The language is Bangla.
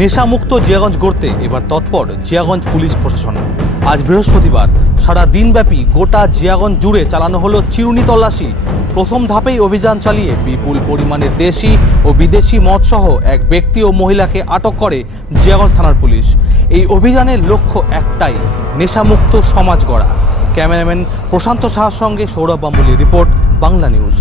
নেশামুক্ত জিয়াগঞ্জ গড়তে এবার তৎপর জিয়াগঞ্জ পুলিশ প্রশাসন। আজ বৃহস্পতিবার সারা দিনব্যাপী গোটা জিয়াগঞ্জ জুড়ে চালানো হলো চিরুনি তল্লাশি। প্রথম ধাপেই অভিযান চালিয়ে বিপুল পরিমাণে দেশি ও বিদেশি মদসহ এক ব্যক্তি ও মহিলাকে আটক করে জিয়াগঞ্জ থানার পুলিশ। এই অভিযানের লক্ষ্য একটাই, নেশামুক্ত সমাজ গড়া। ক্যামেরাম্যান প্রশান্ত সাহার সঙ্গে সৌরভ বাম্বুলির রিপোর্ট, বাংলা নিউজ।